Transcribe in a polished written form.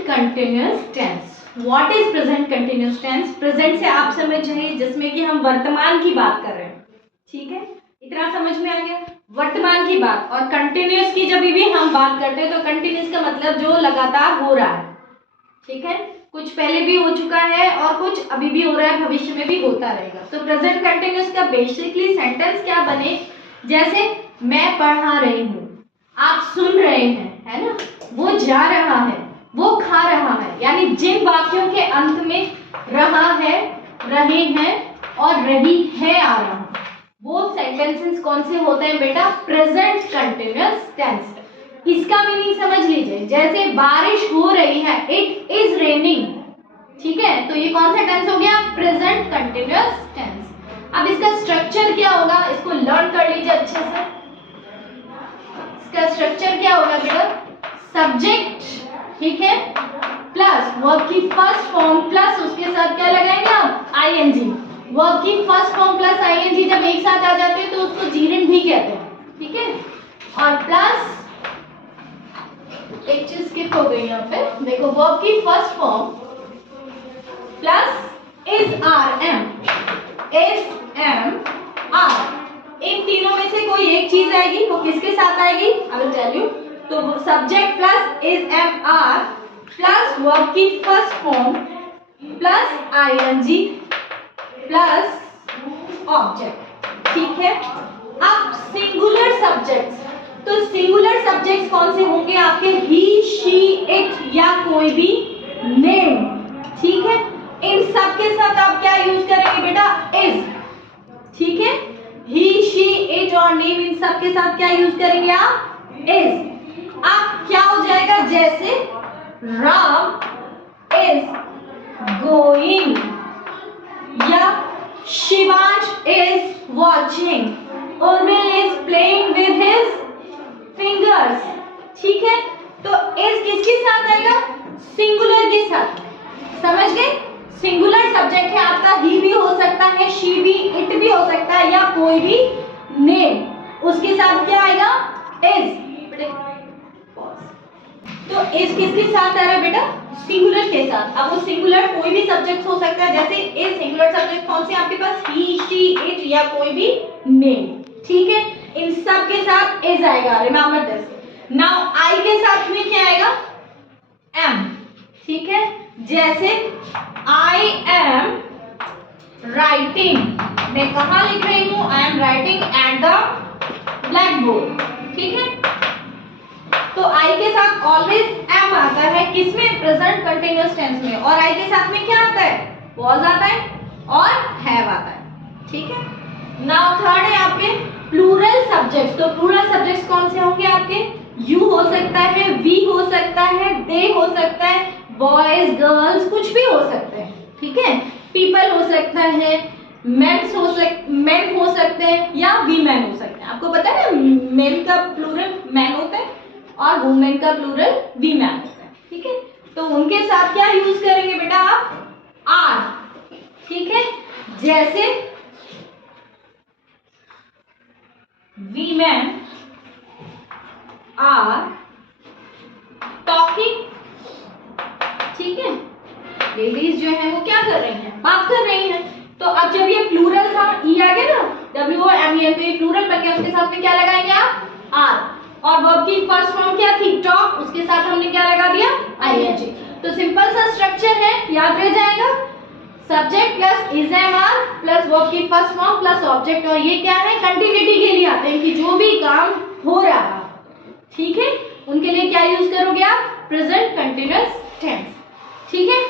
Present continuous tense. What is present continuous tense? Present से आप समझ जाइए जिसमें कि हम वर्तमान की बात कर रहे हैं, ठीक है, इतना समझ में आ गया, वर्तमान की बात। और कंटिन्यूअस की जब भी हम बात करते हैं तो कंटिन्यूअस का मतलब जो लगातार हो रहा है, ठीक है, कुछ पहले भी हो चुका है और कुछ अभी भी हो रहा है, भविष्य में भी होता रहेगा। तो प्रेजेंट कंटिन्यूअस का बेसिकली सेंटेंस क्या बने, जैसे मैं पढ़ा रही हूँ, आप सुन रहे हैं, है ना, वो जा रहा है, वो खा रहा है, यानी जिन वाक्यों के अंत में रहा है, रहे हैं और रही है आ रहा है, वो सेंटेंसेस कौन से होते हैं बेटा? Present continuous tense. इसका मीनिंग समझ लीजिए, जैसे बारिश हो रही है, इट इज रेनिंग, ठीक है, तो ये कौन सा टेंस हो गया? Present continuous tense. अब इसका स्ट्रक्चर क्या होगा, इसको लर्न कर लीजिए अच्छे से। इसका स्ट्रक्चर क्या होगा बेटा? सब्जेक्ट, ठीक है, प्लस वर्ब की फर्स्ट फॉर्म प्लस उसके साथ क्या लगाएंगे आप? आईएनजी। वर्ब की फर्स्ट फॉर्म प्लस आईएनजी जब एक साथ आ जाते हैं तो उसको जीरेंड भी कहते हैं, ठीक है, और प्लस एक चीज स्किप हो गई यहाँ पे, देखो, वर्ब की first form plus is are am, is am are, इन तीनों में से कोई एक चीज आएगी, वो किसके साथ आएगी? I will tell you. तो subject plus is am are plus verb की first form plus ING plus object, ठीक है। अब सिंगुलर सब्जेक्ट्स, तो सिंगुलर सब्जेक्ट्स कौन से होंगे आपके? ही, शी, इट या कोई भी नेम, ठीक है। इन सब के साथ आप क्या यूज करेंगे बेटा? इज, ठीक है, ही, शी, इट और नेम, इन सब के साथ क्या यूज करेंगे आप? इज। अब क्या हो जाएगा? जैसे राम इज गोइंग या Shivansh is watching, Urmil is playing with his fingers, ठीक है। तो इज किसके साथ आएगा? सिंगुलर के साथ, समझ गए? सिंगुलर सब्जेक्ट है आपका, ही भी हो सकता है, शी भी, इट भी हो सकता है या कोई भी नेम, उसके साथ क्या आएगा? इज। तो इज किसके साथ आ रहा है बेटा? सिंगुलर के साथ। अब वो सिंगुलर कोई भी सब्जेक्ट हो सकता है, जैसे इज सिंगुलर सब्जेक्ट कौन से आपके पास? ही, शी, इट या कोई भी नेम, ठीक है, इन सब के साथ इज आएगा, रिमेंबर दिस। नाउ आई के साथ में क्या आएगा? एम, ठीक है, जैसे आई एम राइटिंग, मैं कहाँ लिख रही हूँ? I am writing at the black board, ठीक है। तो आई के साथ ऑलवेज एम आता है, किसमें? प्रेजेंट कंटिन्यूअस टेंस में। और आई के साथ में क्या आता है? वॉज आता है और हैव आता है, ठीक है। नाउ थर्ड है आपके प्लूरल सब्जेक्ट्स। तो प्लूरल सब्जेक्ट्स कौन से होंगे आपके? यू हो सकता है, वी हो सकता है, दे हो सकता है, बॉयज, गर्ल्स, कुछ भी हो सकते हैं, ठीक है, पीपल हो सकता है, मेन हो सकते हैं या वीमेन हो सकते हैं। आपको पता है ना, मेन का प्लूरल मैन होता है और वुमेन का प्लूरल वीमेन होता है, ठीक है। तो उनके साथ क्या यूज करेंगे बेटा आप? आर, ठीक है, जैसे वीमेन आर टॉकिंग, ठीक है, लेडीज जो है वो क्या कर रही हैं? बात कर रही हैं। तो अब जब ये प्लूरल था, ई आ गया ना, WOMEN, तो ये प्लूरल बन गया, उसके साथ में क्या लगाएंगे आप? आर। और वर्ब की फर्स्ट फॉर्म क्या थी? टॉक, उसके साथ हमने क्या लगा दिया? आईएनजी। तो सिंपल सा स्ट्रक्चर है, याद रह जाएगा, subject plus is am are plus verb की फर्स्ट फॉर्म प्लस ऑब्जेक्ट। और ये क्या है? कंटिन्यूटी के लिए आते हैं कि जो भी काम हो रहा, ठीक है, उनके लिए क्या यूज करोगे आप? प्रेजेंट कंटिन्यूअस टेंस, ठीक है।